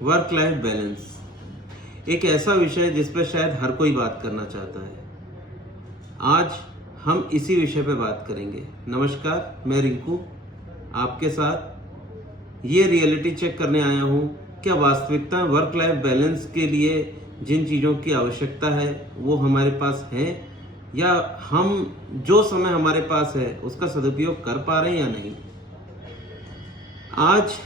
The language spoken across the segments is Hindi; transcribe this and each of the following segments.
वर्क लाइफ बैलेंस एक ऐसा विषय है जिस पर शायद हर कोई बात करना चाहता है। आज हम इसी विषय पर बात करेंगे। नमस्कार, मैं रिंकू आपके साथ ये रियलिटी चेक करने आया हूँ। क्या वास्तविकता वर्क लाइफ बैलेंस के लिए जिन चीज़ों की आवश्यकता है वो हमारे पास है, या हम जो समय हमारे पास है उसका सदुपयोग कर पा रहे हैं या नहीं। आज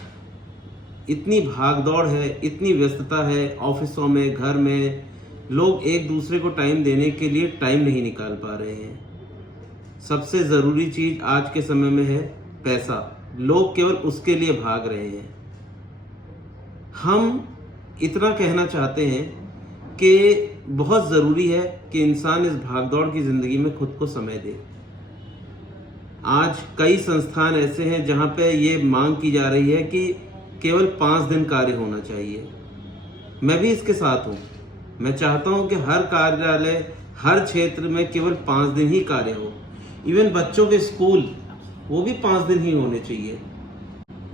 इतनी भागदौड़ है, इतनी व्यस्तता है, ऑफिसों में, घर में लोग एक दूसरे को टाइम देने के लिए टाइम नहीं निकाल पा रहे हैं। सबसे ज़रूरी चीज़ आज के समय में है पैसा। लोग केवल उसके लिए भाग रहे हैं। हम इतना कहना चाहते हैं कि बहुत ज़रूरी है कि इंसान इस भागदौड़ की ज़िंदगी में खुद को समय दे। आज कई संस्थान ऐसे हैं जहां पे ये मांग की जा रही है कि केवल 5 दिन कार्य होना चाहिए। मैं भी इसके साथ हूँ। मैं चाहता हूँ कि हर कार्यालय, हर क्षेत्र में केवल 5 दिन ही कार्य हो। इवन बच्चों के स्कूल, वो भी 5 दिन ही होने चाहिए।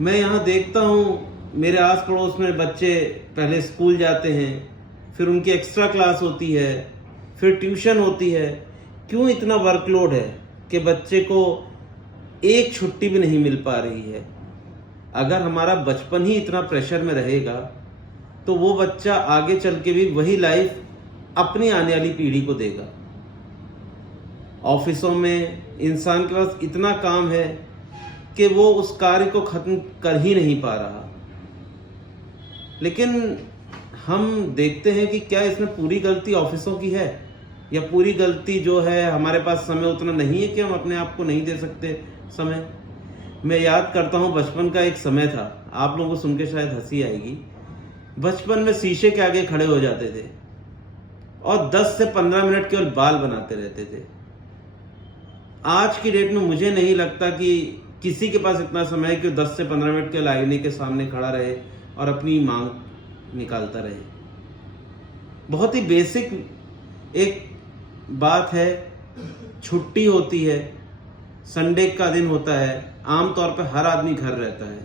मैं यहाँ देखता हूँ मेरे आस पड़ोस में बच्चे पहले स्कूल जाते हैं, फिर उनकी एक्स्ट्रा क्लास होती है, फिर ट्यूशन होती है। क्यों इतना वर्कलोड है कि बच्चे को एक छुट्टी भी नहीं मिल पा रही है। अगर हमारा बचपन ही इतना प्रेशर में रहेगा तो वो बच्चा आगे चल के भी वही लाइफ अपनी आने वाली पीढ़ी को देगा। ऑफिसों में इंसान के पास इतना काम है कि वो उस कार्य को खत्म कर ही नहीं पा रहा। लेकिन हम देखते हैं कि क्या इसमें पूरी गलती ऑफिसों की है, या पूरी गलती जो है हमारे पास समय उतना नहीं है कि हम अपने आप को नहीं दे सकते समय। मैं याद करता हूँ बचपन का एक समय था, आप लोगों को सुन के शायद हंसी आएगी। बचपन में शीशे के आगे खड़े हो जाते थे और 10 से 15 मिनट केवल बाल बनाते रहते थे। आज की डेट में मुझे नहीं लगता कि किसी के पास इतना समय है कि 10 से 15 मिनट के आईने के सामने खड़ा रहे और अपनी मांग निकालता रहे। बहुत ही बेसिक एक बात है, छुट्टी होती है, संडे का दिन होता है, आमतौर पर हर आदमी घर रहता है।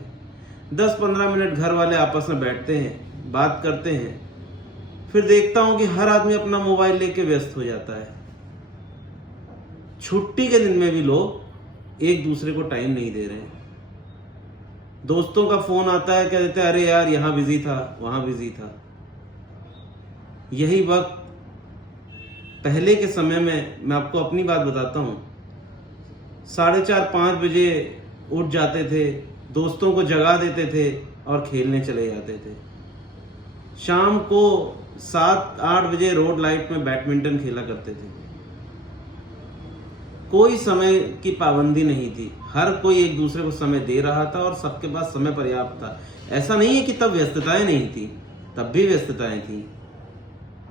10-15 मिनट घर वाले आपस में बैठते हैं, बात करते हैं। फिर देखता हूं कि हर आदमी अपना मोबाइल लेके व्यस्त हो जाता है। छुट्टी के दिन में भी लोग एक दूसरे को टाइम नहीं दे रहे हैं। दोस्तों का फोन आता है, कह देते हैं अरे यार यहाँ बिजी था, वहां बिजी था। यही वक्त पहले के समय में, मैं आपको अपनी बात बताता हूँ, 4:30-5 बजे उठ जाते थे, दोस्तों को जगा देते थे और खेलने चले जाते थे। शाम को 7-8 बजे रोड लाइट में बैडमिंटन खेला करते थे। कोई समय की पाबंदी नहीं थी, हर कोई एक दूसरे को समय दे रहा था और सबके पास समय पर्याप्त था। ऐसा नहीं है कि तब व्यस्तताएं नहीं थी, तब भी व्यस्तताएं थी,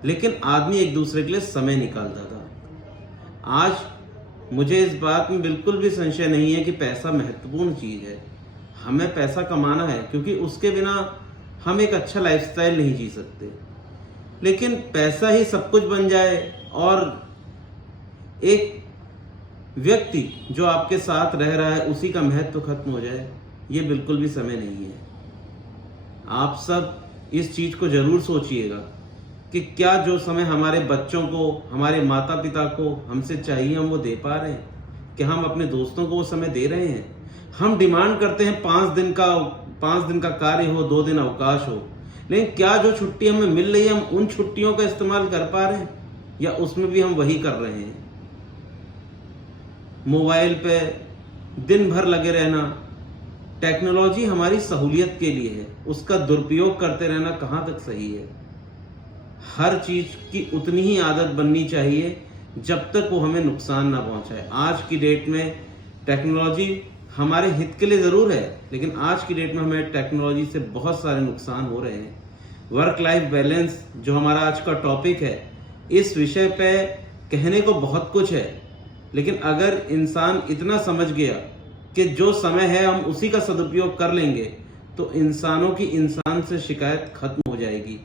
लेकिन आदमी एक दूसरे के लिए समय निकालता था। आज मुझे इस बात में बिल्कुल भी संशय नहीं है कि पैसा महत्वपूर्ण चीज़ है। हमें पैसा कमाना है क्योंकि उसके बिना हम एक अच्छा लाइफस्टाइल नहीं जी सकते। लेकिन पैसा ही सब कुछ बन जाए और एक व्यक्ति जो आपके साथ रह रहा है उसी का महत्व खत्म हो जाए, ये बिल्कुल भी समय नहीं है। आप सब इस चीज़ को जरूर सोचिएगा कि क्या जो समय हमारे बच्चों को, हमारे माता पिता को हमसे चाहिए, हम वो दे पा रहे हैं? कि हम अपने दोस्तों को वो समय दे रहे हैं? हम डिमांड करते हैं 5 दिन का कार्य हो, 2 दिन अवकाश हो, लेकिन क्या जो छुट्टी हमें मिल रही है हम उन छुट्टियों का इस्तेमाल कर पा रहे हैं, या उसमें भी हम वही कर रहे हैं? मोबाइल पे दिन भर लगे रहना। टेक्नोलॉजी हमारी सहूलियत के लिए है, उसका दुरुपयोग करते रहना कहाँ तक सही है? हर चीज की उतनी ही आदत बननी चाहिए जब तक वो हमें नुकसान ना पहुंचाए। आज की डेट में टेक्नोलॉजी हमारे हित के लिए जरूर है, लेकिन आज की डेट में हमें टेक्नोलॉजी से बहुत सारे नुकसान हो रहे हैं। वर्क लाइफ बैलेंस जो हमारा आज का टॉपिक है, इस विषय पे कहने को बहुत कुछ है, लेकिन अगर इंसान इतना समझ गया कि जो समय है हम उसी का सदुपयोग कर लेंगे तो इंसानों की इंसान से शिकायत खत्म हो जाएगी,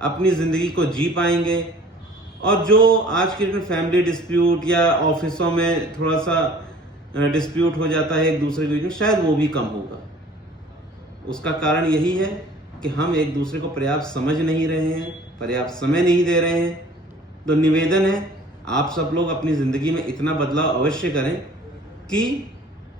अपनी जिंदगी को जी पाएंगे। और जो आज के दिन फैमिली डिस्प्यूट या ऑफिसों में थोड़ा सा डिस्प्यूट हो जाता है एक दूसरे के बीच में, शायद वो भी कम होगा। उसका कारण यही है कि हम एक दूसरे को पर्याप्त समझ नहीं रहे हैं, पर्याप्त समय नहीं दे रहे हैं। तो निवेदन है, आप सब लोग अपनी ज़िंदगी में इतना बदलाव अवश्य करें कि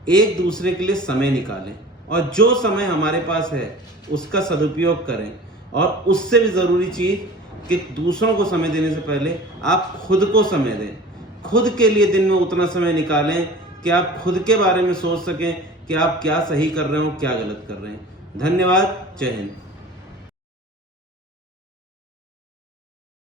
एक दूसरे के लिए समय निकालें, और जो समय हमारे पास है उसका सदुपयोग करें। और उससे भी ज़रूरी चीज़ कि दूसरों को समय देने से पहले आप खुद को समय दें। खुद के लिए दिन में उतना समय निकालें कि आप खुद के बारे में सोच सकें कि आप क्या सही कर रहे हो, क्या गलत कर रहे हैं। धन्यवाद। जय हिंद।